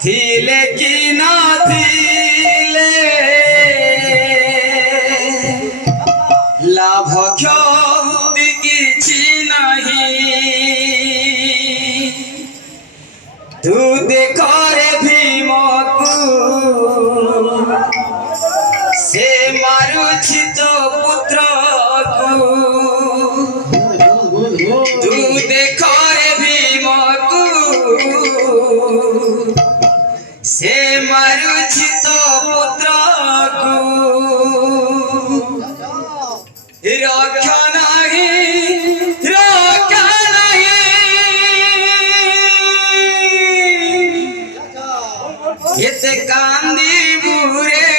थिले की ना थिले लाभ क्षति किछि नहीं तू देख रे भीमकु से मारुछि तो पुत्र को तू देख रे भीमकु से मारुछि तो पुत्र को रक्षा नहीं एते कांदी बुरे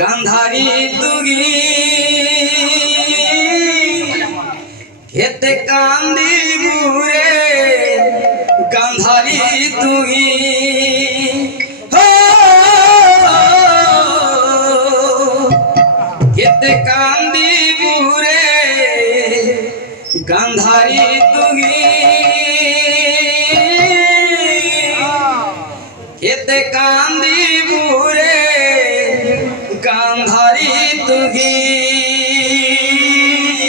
गांधारी तुगी एते कांदी बुरे गांधारी तुगी एते कांदी बुरे गांधारी तुगी एते कांदी बुरे गांधारी तुगी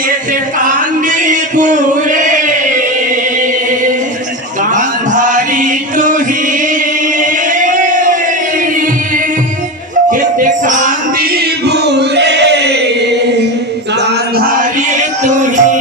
एते कांदी बुरे गांधारी तुही एते कांदी बुरे गांधारी तुही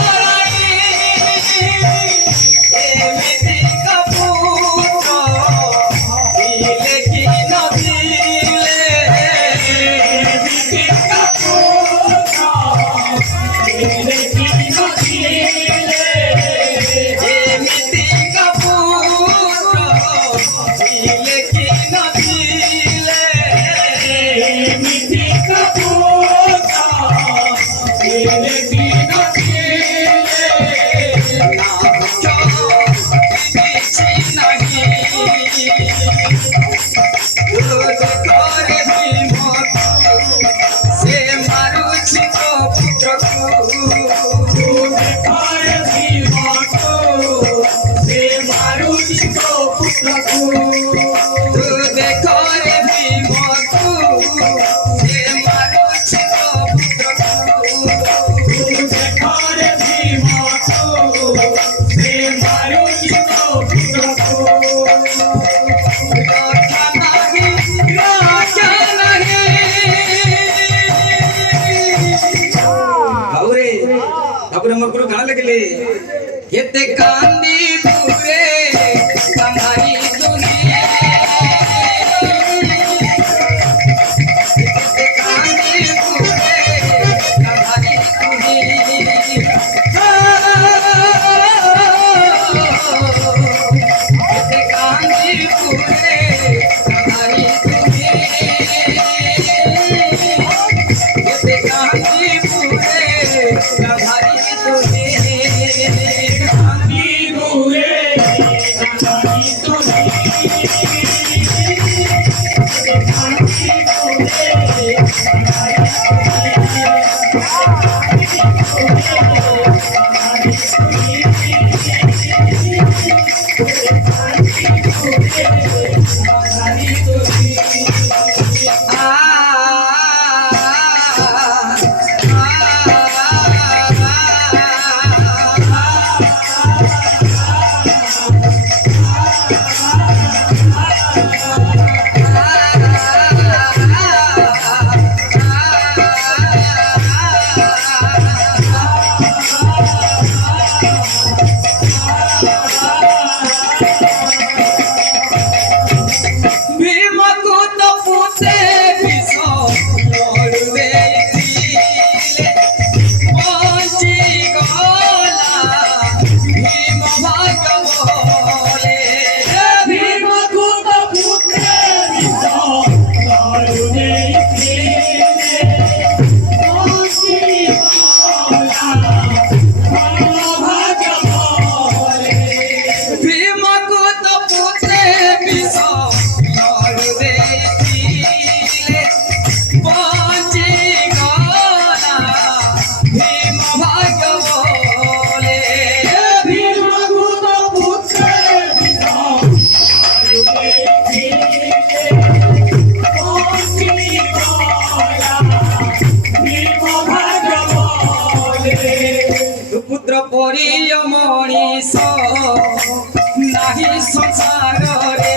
एते कांदी बुरे गांधारी तुगी एते कांदी बुरे गांधारी तुगी ମଣିଷ ନାହିଁ ସଂସାରରେ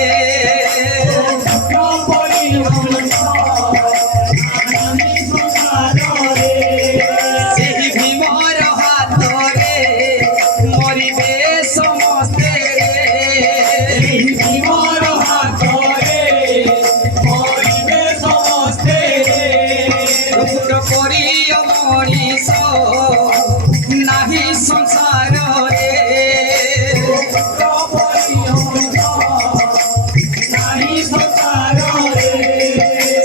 ସେହି ଭୀମର ହାତରେ ମରିବେ ସମସ୍ତେ ରୁଦ୍ର ପରି ମଣିଷ ନାହିଁ ସଂସାରରେ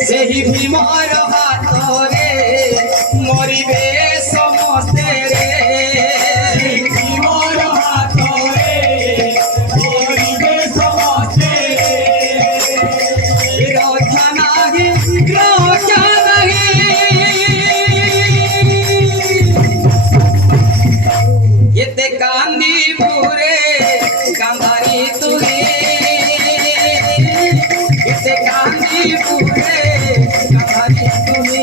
ସେହି ଭୀମର ହାତରେ ମରିବେ ସମସ୍ତେ ରକ୍ଷା ନାହିଁ ରକ୍ଷା ନାହିଁ ଏତେ କାନ୍ଦିବୁରେ କାନ୍ଧାରୀ ତୁହି ଏତେ କାନ୍ଦିବୁରେ କାନ୍ଧାରୀ ତୁହି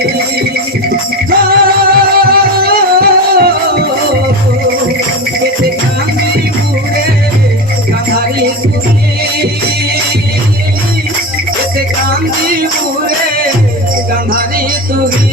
ଏତେ କାନ୍ଦିବୁରେ କାନ୍ଧାରୀ ତୁହି ଏତେ କାନ୍ଦିବୁରେ କାନ୍ଧାରୀ ତୁହି